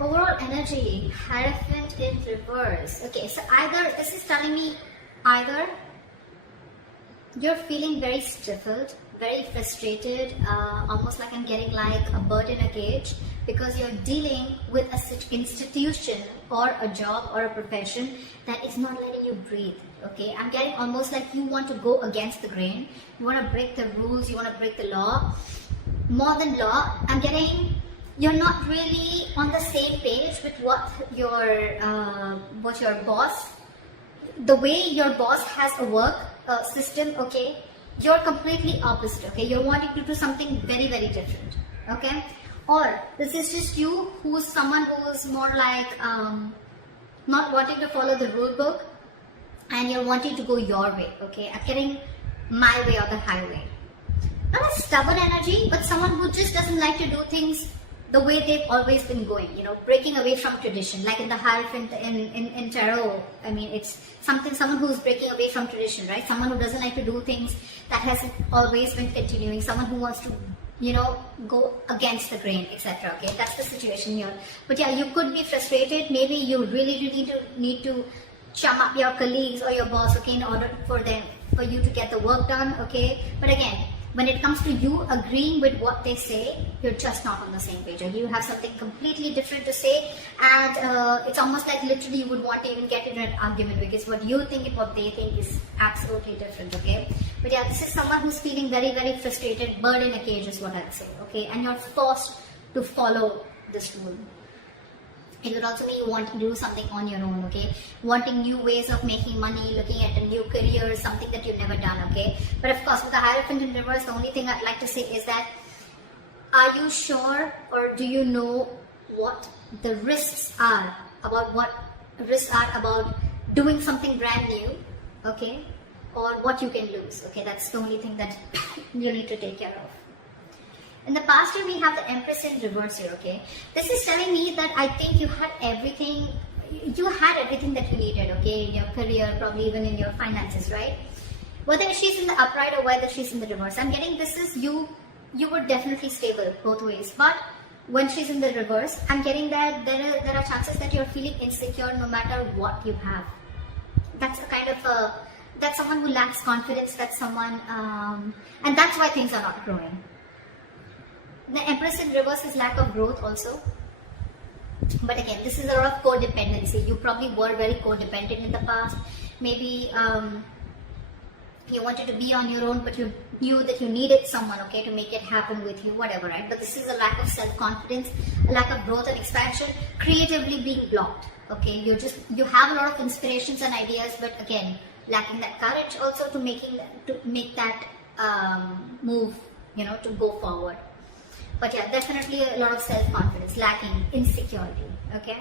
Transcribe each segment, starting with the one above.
Overall energy, Hierophant in reverse. Okay, so either this is telling me either you're feeling very stifled, very frustrated, almost like I'm getting like a bird in a cage, because you're dealing with an institution or a job or a profession that is not letting you breathe. Okay, I'm getting almost like you want to go against the grain, you want to break the rules, you want to break the law. More than law, I'm getting you're not really on the same page with what your boss, the way your boss has a work system. Okay, you're completely opposite. Okay, you're wanting to do something very, very different. Okay, or this is just you who's someone who's more like not wanting to follow the rule book, and you're wanting to go your way. Okay, I'm getting my way or the highway. Not a stubborn energy, but someone who just doesn't like to do things the way they've always been going, you know, breaking away from tradition. Like in the Hierophant in tarot, I mean, it's someone who's breaking away from tradition, right? Someone who doesn't like to do things that hasn't always been continuing. Someone who wants to, you know, go against the grain, etc. Okay, that's the situation here. But yeah, you could be frustrated. Maybe you really need to chum up your colleagues or your boss, okay, in order for you to get the work done. Okay, but again, when it comes to you agreeing with what they say, you're just not on the same page, or you have something completely different to say, and it's almost like literally you would want to even get into an argument, because what you think and what they think is absolutely different. Okay, but yeah, this is someone who's feeling very, very frustrated, bird in a cage is what I'd say. Okay, and you're forced to follow this rule. It would also mean you want to do something on your own, okay? Wanting new ways of making money, looking at a new career, something that you've never done, okay? But of course, with the Hierophant in reverse, the only thing I'd like to say is that, are you sure, or do you know what the risks are about doing something brand new, okay? Or what you can lose, okay? That's the only thing that you need to take care of. In the past year, we have the Empress in reverse here, okay? This is telling me that I think you had everything that you needed, okay? In your career, probably even in your finances, right? Whether she's in the upright or whether she's in the reverse, I'm getting this is you were definitely stable both ways. But when she's in the reverse, I'm getting that there are chances that you're feeling insecure no matter what you have. That's the kind of, that's someone who lacks confidence, that's someone, and that's why things are not growing. The Empress in reverse is lack of growth also. But again, this is a lot of codependency. You probably were very codependent in the past. Maybe you wanted to be on your own, but you knew that you needed someone, okay, to make it happen with you, whatever, right? But this is a lack of self-confidence, a lack of growth and expansion, creatively being blocked, okay? You have a lot of inspirations and ideas, but again, lacking that courage also to make that move, you know, to go forward. But yeah, definitely a lot of self-confidence, lacking, insecurity, okay?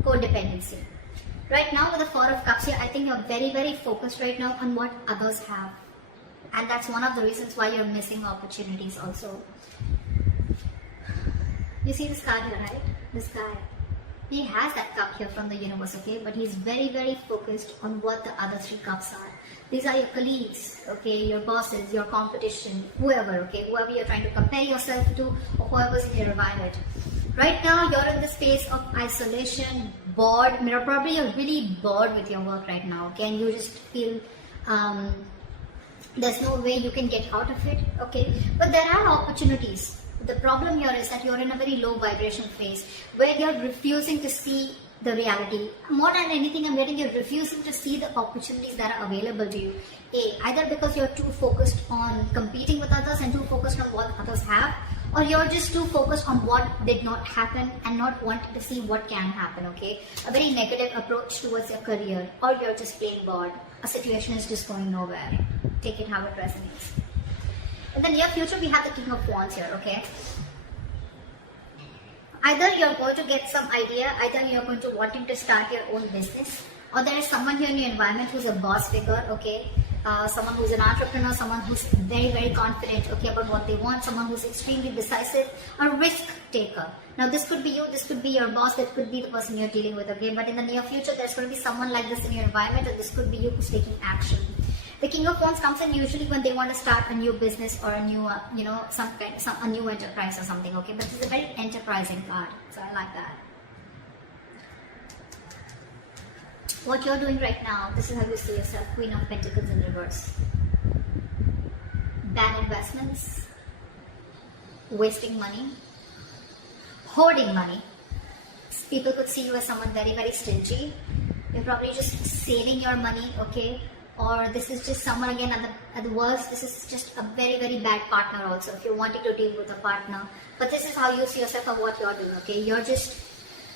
Codependency. Right now with the Four of Cups here, I think you're very, very focused right now on what others have. And that's one of the reasons why you're missing opportunities also. You see this card here, right? This guy. He has that cup here from the universe, okay? But he's very, very focused on what the other three cups are. These are your colleagues, okay? Your bosses, your competition, whoever, okay? Whoever you're trying to compare yourself to, or whoever's in your environment. Right now, you're in the space of isolation, bored. You're probably really bored with your work right now, okay? And you just feel there's no way you can get out of it, okay? But there are opportunities. The problem here is that you're in a very low vibration phase where you're refusing to see the reality. More than anything, I'm getting you're refusing to see the opportunities that are available to you. Either because you're too focused on competing with others and too focused on what others have, or you're just too focused on what did not happen and not wanting to see what can happen, okay? A very negative approach towards your career, or you're just plain bored. A situation is just going nowhere. Take it how it resonates. In the near future, we have the King of Wands here, okay? Either you're going to get some idea, either you're going to wanting to start your own business, or there is someone here in your environment who's a boss figure, okay? Someone who's an entrepreneur, someone who's very, very confident, okay, about what they want, someone who's extremely decisive, a risk taker. Now, this could be you, this could be your boss, that could be the person you're dealing with, okay? But in the near future, there's going to be someone like this in your environment, and this could be you who's taking action. The King of Wands comes in usually when they want to start a new business or a new, you know, a new enterprise or something, okay? But it's a very enterprising card, so I like that. What you're doing right now, this is how you see yourself. Queen of Pentacles in reverse. Bad investments, wasting money, hoarding money. People could see you as someone very, very stingy. You're probably just saving your money, okay? Or this is just someone, again, at the worst, this is just a very, very bad partner also, if you're wanting to deal with a partner. But this is how you see yourself and what you're doing, okay? You're just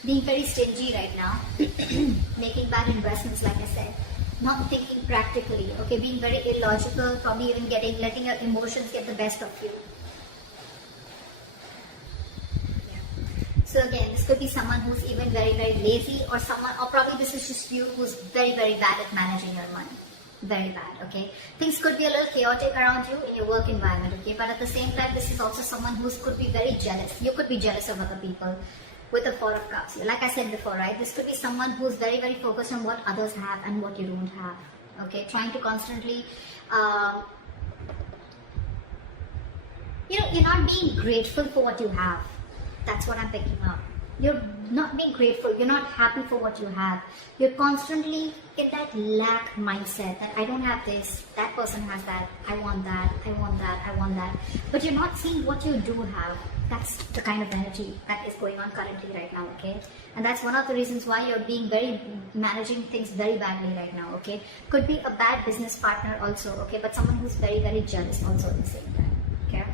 being very stingy right now, making bad investments, like I said, not thinking practically, okay? Being very illogical, probably even letting your emotions get the best of you. So again, this could be someone who's even very, very lazy, or probably this is just you who's very, very bad at managing your money. Very bad, okay? Things could be a little chaotic around you in your work environment, okay? But at the same time, this is also someone who could be very jealous. You could be jealous of other people with the Four of Cups. Like I said before, right? This could be someone who's very, very focused on what others have and what you don't have, okay? Trying to constantly, you're not being grateful for what you have. That's what I'm picking up. You're not being grateful. You're not happy for what you have. You're constantly in that lack mindset that I don't have this, that person has that, I want that, I want that, I want that. But you're not seeing what you do have. That's the kind of energy that is going on currently right now, okay? And that's one of the reasons why you're managing things very badly right now, okay? Could be a bad business partner also, okay? But someone who's very, very jealous also at the same time, okay?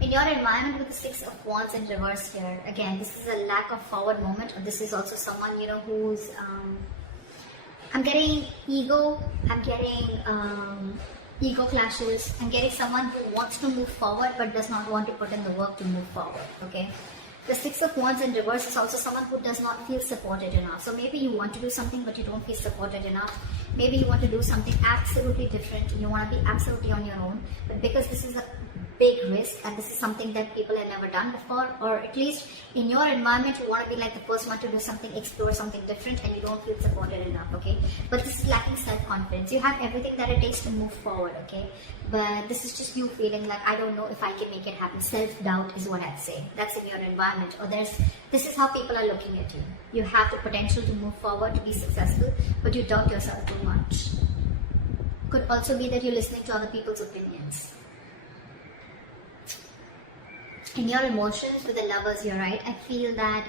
In your environment with the Six of Wands in reverse here, again, this is a lack of forward moment, or this is also someone, who's, I'm getting ego, I'm getting ego clashes, I'm getting someone who wants to move forward but does not want to put in the work to move forward, okay? The Six of Wands in reverse is also someone who does not feel supported enough. So maybe you want to do something but you don't feel supported enough. Maybe you want to do something absolutely different. You want to be absolutely on your own. But because this is a big risk and this is something that people have never done before, or at least in your environment you want to be like the first one to do something, explore something different, and you don't feel supported enough, okay? But this is lacking self-confidence. You have everything that it takes to move forward, okay? But this is just you feeling like, I don't know if I can make it happen. Self-doubt is what I'd say. That's in your environment. Or this is how people are looking at you. You have the potential to move forward, to be successful, but you doubt yourself too much. Could also be that you're listening to other people's opinions. In your emotions with the Lovers here, right, I feel that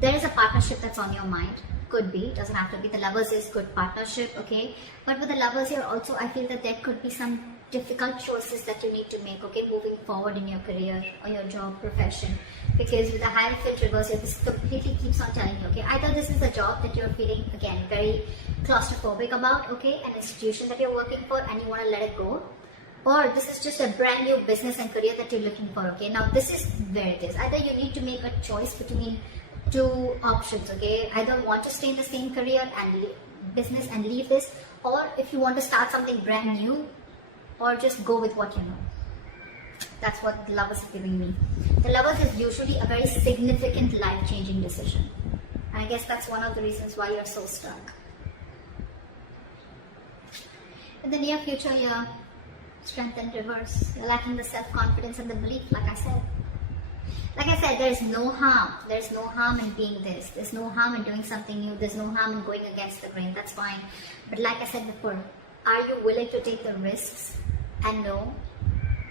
there is a partnership that's on your mind. Could be, doesn't have to be. The Lovers is good partnership, okay? But with the Lovers here also, I feel that there could be some difficult choices that you need to make, okay, moving forward in your career or your job, profession. Because with the Hierophant reverse here, this completely keeps on telling you, okay, either this is a job that you're feeling, again, very claustrophobic about, okay, an institution that you're working for and you want to let it go, or this is just a brand new business and career that you're looking for, okay? Now, this is where it is. Either you need to make a choice between two options, okay? Either want to stay in the same career and business and leave this, or if you want to start something brand new, or just go with what you know. That's what the Lovers is giving me. The Lovers is usually a very significant life-changing decision. And I guess that's one of the reasons why you're so stuck. In the near future, you're strength in reverse. You're lacking the self-confidence and the belief, like I said. Like I said, there's no harm. There's no harm in being this. There's no harm in doing something new. There's no harm in going against the grain. That's fine. But like I said before, are you willing to take the risks and know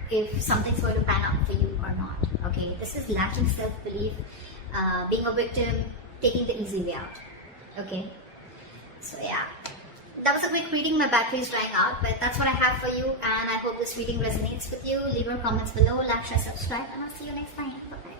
if something's going to pan out for you or not? Okay, this is lacking self-belief, being a victim, taking the easy way out. Okay, so yeah. That was a quick reading. My battery is drying out, but that's what I have for you, and I hope this reading resonates with you. Leave your comments below, like, share, subscribe, and I'll see you next time. Bye-bye.